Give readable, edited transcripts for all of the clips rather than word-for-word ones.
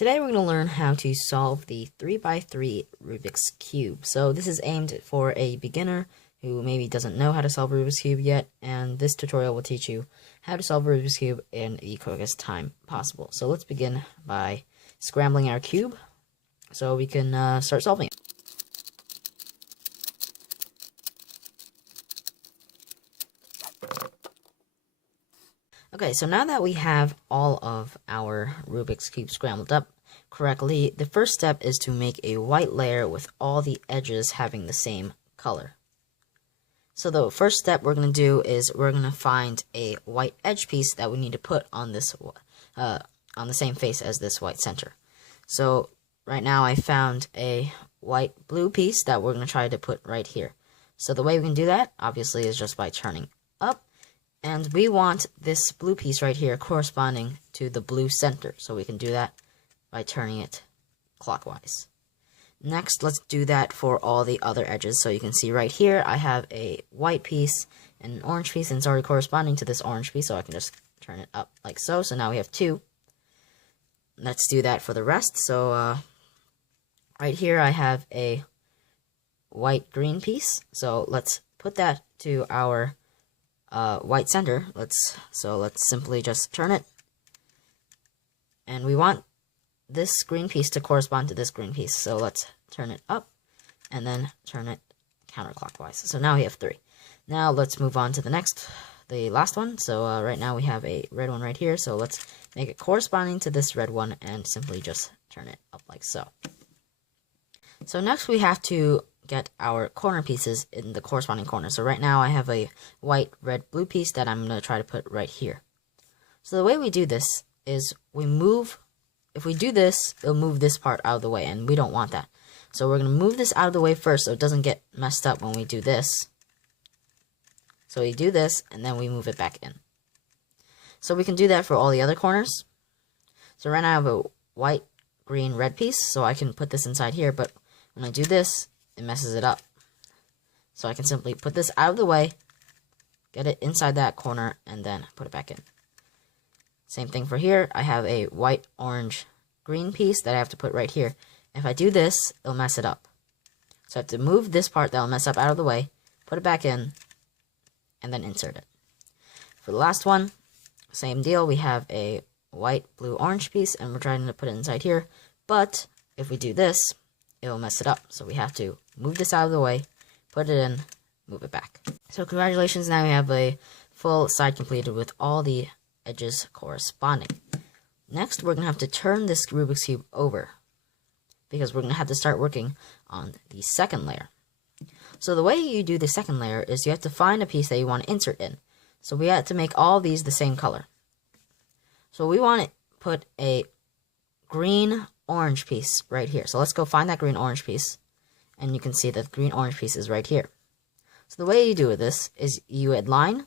Today we're going to learn how to solve the 3x3 Rubik's Cube. So this is aimed for a beginner who maybe doesn't know how to solve Rubik's Cube yet, and this tutorial will teach you how to solve Rubik's Cube in the quickest time possible. So let's begin by scrambling our cube so we can start solving it. Okay, so now that we have all of our Rubik's Cube scrambled up correctly, the first step is to make a white layer with all the edges having the same color. So the first step we're going to do is we're going to find a white edge piece that we need to put on this on the same face as this white center. So right now I found a white blue piece that we're going to try to put right here. So the way we can do that, obviously, is just by turning up. And we want this blue piece right here corresponding to the blue center. So we can do that by turning it clockwise. Next, let's do that for all the other edges. So you can see right here, I have a white piece and an orange piece, and it's already corresponding to this orange piece. So I can just turn it up like so. So now we have two. Let's do that for the rest. So right here, I have a white-green piece. So let's put that to our white center. Let's simply just turn it, and we want this green piece to correspond to this green piece, so let's turn it up and then turn it counterclockwise. So now we have three. Now let's move on to the last one. So right now we have a red one right here, so let's make it corresponding to this red one and simply just turn it up like so. So next we have to get our corner pieces in the corresponding corner. So right now I have a white, red, blue piece that I'm going to try to put right here. So the way we do this is if we do this, it'll move this part out of the way, and we don't want that. So we're going to move this out of the way first so it doesn't get messed up when we do this. So we do this, and then we move it back in. So we can do that for all the other corners. So right now I have a white, green, red piece, so I can put this inside here, but when I do this, it messes it up. So I can simply put this out of the way, get it inside that corner, and then put it back in. Same thing for here. I have a white, orange, green piece that I have to put right here. If I do this, it'll mess it up. So I have to move this part that'll mess up out of the way, put it back in, and then insert it. For the last one, same deal. We have a white, blue, orange piece, and we're trying to put it inside here. But if we do this, it'll mess it up. So we have to move this out of the way, put it in, move it back. So congratulations, now we have a full side completed with all the edges corresponding. Next, we're going to have to turn this Rubik's Cube over, because we're going to have to start working on the second layer. So the way you do the second layer is you have to find a piece that you want to insert in. So we have to make all these the same color. So we want to put a green-orange piece right here. So let's go find that green-orange piece, and you can see that the green-orange piece is right here. So the way you do this is you align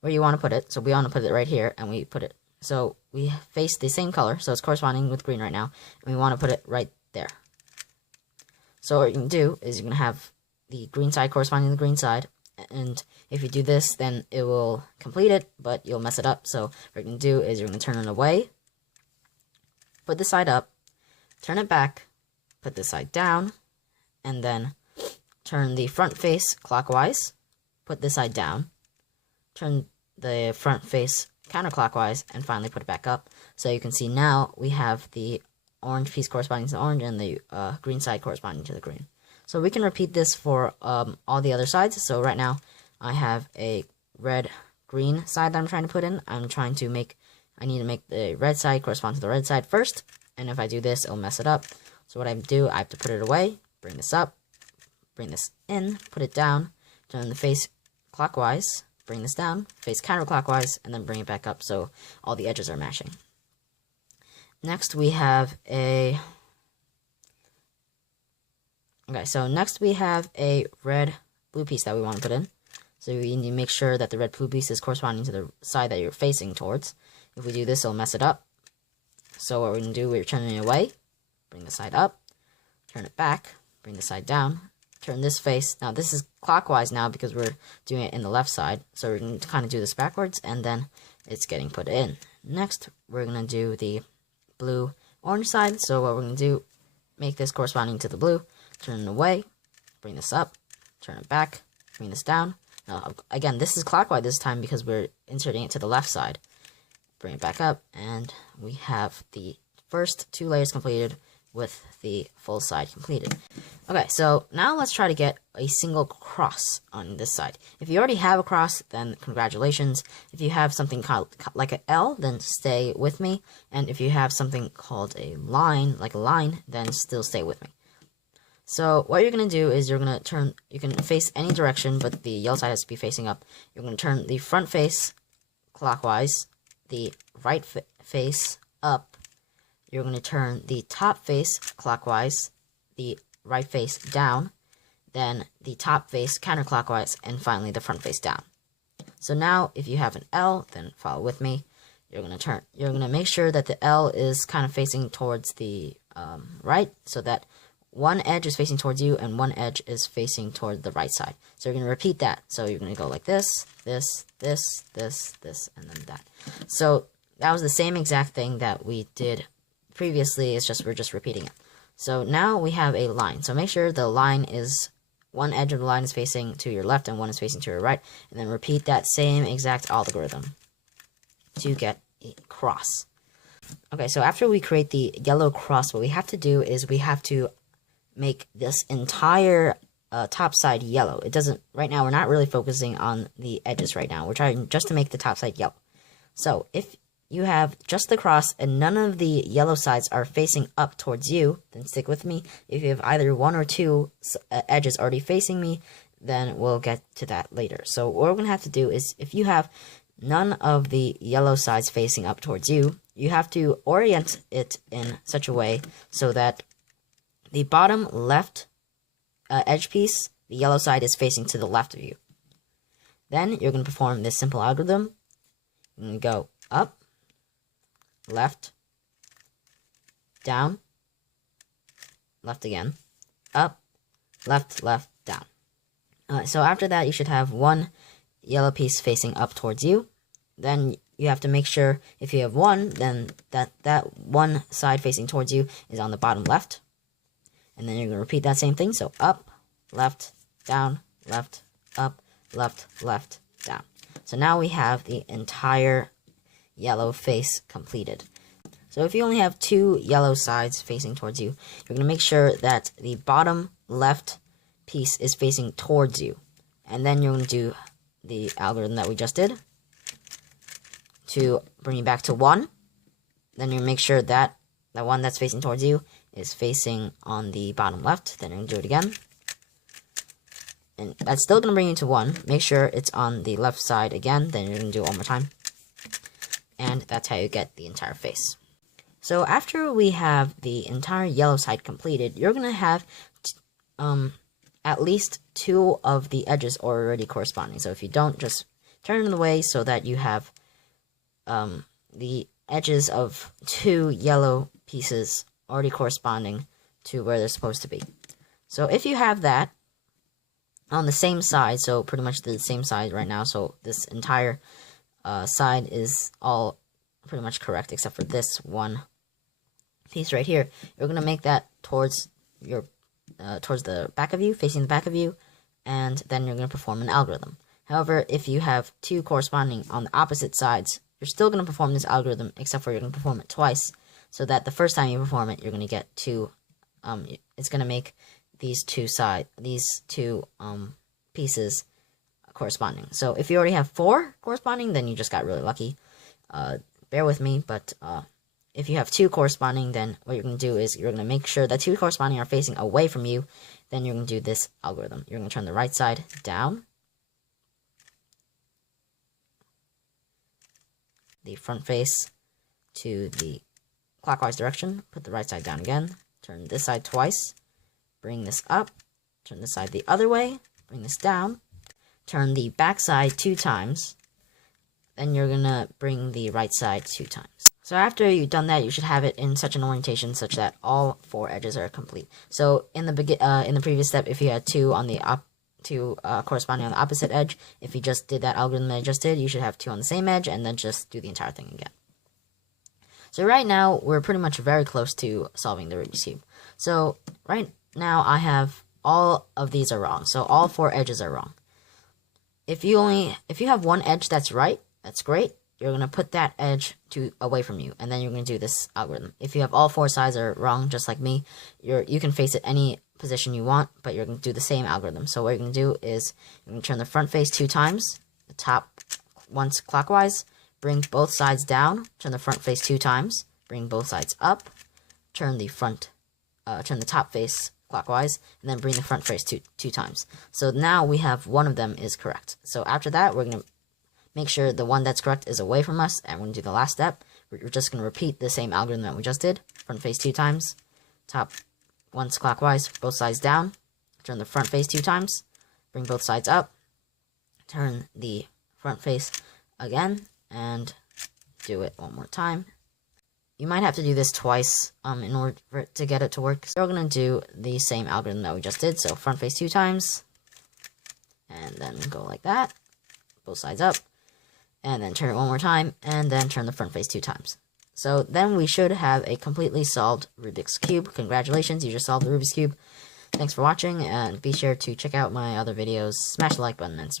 where you want to put it. So we want to put it right here, and we put it. So we face the same color, so it's corresponding with green right now, and we want to put it right there. So what you can do is you're going to have the green side corresponding to the green side, and if you do this, then it will complete it, but you'll mess it up. So what you're going to do is you're going to turn it away, put this side up, turn it back, put this side down, and then turn the front face clockwise, put this side down, turn the front face counterclockwise, and finally put it back up. So you can see now we have the orange piece corresponding to the orange and the green side corresponding to the green. So we can repeat this for all the other sides. So right now I have a red-green side that I'm trying to put in. I need to make the red side correspond to the red side first, and if I do this, it'll mess it up. So what I do, I have to put it away, bring this up, bring this in, put it down, turn the face clockwise, bring this down, face counterclockwise, and then bring it back up so all the edges are matching. Next we have a red-blue piece that we want to put in. So you need to make sure that the red-blue piece is corresponding to the side that you're facing towards. If we do this, it'll mess it up. So what we're going to do, we're turning it away, bring the side up, turn it back, bring the side down, turn this face. Now this is clockwise now because we're doing it in the left side. So we're going to kind of do this backwards, and then it's getting put in. Next, we're going to do the blue orange side. So what we're going to do, make this corresponding to the blue, turn it away, bring this up, turn it back, bring this down. Now, again, this is clockwise this time because we're inserting it to the left side. Bring it back up, and we have the first 2 layers completed with the full side completed. Okay, so now let's try to get a single cross on this side. If you already have a cross, then congratulations. If you have something called like an L, then stay with me. And if you have something called a line, like a line, then still stay with me. So what you're going to do is you're going to turn, you can face any direction, but the yellow side has to be facing up. You're going to turn the front face clockwise, the right face up. You're going to turn the top face clockwise, the right face down, then the top face counterclockwise, and finally the front face down. So now if you have an L, then follow with me. You're going to make sure that the L is kind of facing towards the right, so that one edge is facing towards you and one edge is facing toward the right side. So you're going to repeat that. So you're going to go like this, this, this, this, this, and then that. So that was the same exact thing that we did previously. It's just we're just repeating it. So now we have a line. So make sure the line is, one edge of the line is facing to your left and one is facing to your right, and then repeat that same exact algorithm to get a cross. Okay, so after we create the yellow cross, what we have to do is we have to make this entire top side yellow. It doesn't, right now we're not really focusing on the edges right now. We're trying just to make the top side yellow. So if you have just the cross and none of the yellow sides are facing up towards you, then stick with me. If you have either 1 or 2 edges already facing me, then we'll get to that later. So what we're going to have to do is, if you have none of the yellow sides facing up towards you, you have to orient it in such a way so that the bottom left edge piece, the yellow side, is facing to the left of you. Then you're going to perform this simple algorithm. You're going to go up, left, down, left again, up, left, left, down. So after that, you should have one yellow piece facing up towards you. Then you have to make sure, if you have one, then that one side facing towards you is on the bottom left. And then you're going to repeat that same thing. So up, left, down, left, up, left, left, down. So now we have the entire yellow face completed. So if you only have 2 yellow sides facing towards you, you're going to make sure that the bottom left piece is facing towards you. And then you're going to do the algorithm that we just did to bring you back to 1. Then you make sure that the one that's facing towards you is facing on the bottom left. Then you're going to do it again. And that's still going to bring you to 1. Make sure it's on the left side again. Then you're going to do it one more time. And that's how you get the entire face. So after we have the entire yellow side completed, you're going to have at least 2 of the edges already corresponding. So if you don't, just turn it away so that you have the edges of 2 yellow pieces already corresponding to where they're supposed to be. So if you have that on the same side, so pretty much the same side right now, so this entire side is all pretty much correct except for this one piece right here. You're going to make that towards your towards the back of you, facing the back of you, and then you're going to perform an algorithm. However, if you have 2 corresponding on the opposite sides, you're still going to perform this algorithm, except for you're going to perform it twice, so that the first time you perform it, you're going to get 2, it's going to make these two pieces corresponding. So if you already have 4 corresponding, then you just got really lucky. Bear with me, but if you have 2 corresponding, then what you're going to do is you're going to make sure that 2 corresponding are facing away from you. Then you're going to do this algorithm. You're going to turn the right side down, the front face to the clockwise direction, put the right side down again, turn this side twice, bring this up, turn this side the other way, bring this down, turn the back side 2 times, then you're going to bring the right side 2 times. So after you've done that, you should have it in such an orientation such that all 4 edges are complete. So in the previous step, if you had 2 on the corresponding on the opposite edge, if you just did that algorithm that I just did, you should have 2 on the same edge, and then just do the entire thing again. So right now, we're pretty much very close to solving the Rubik's Cube. So right now, I have all of these are wrong. So all 4 edges are wrong. If you have one edge that's right, that's great. You're going to put that edge away from you, and then you're going to do this algorithm. If you have all 4 sides are wrong, just like me, you can face it any position you want, but you're going to do the same algorithm. So what you're going to do is you're going to turn the front face 2 times, the top once clockwise, bring both sides down, turn the front face 2 times, bring both sides up, turn the top face clockwise, and then bring the front face two times. So now we have one of them is correct. So after that, we're going to make sure the one that's correct is away from us, and we're going to do the last step. We're just going to repeat the same algorithm that we just did. Front face 2 times, top once clockwise, both sides down, turn the front face 2 times, bring both sides up, turn the front face again, and do it one more time. You might have to do this twice in order for it to get it to work. So we're going to do the same algorithm that we just did. So front face 2 times, and then go like that, both sides up, and then turn it one more time, and then turn the front face 2 times. So then we should have a completely solved Rubik's Cube. Congratulations, you just solved the Rubik's Cube. Thanks for watching, and be sure to check out my other videos. Smash the like button and subscribe.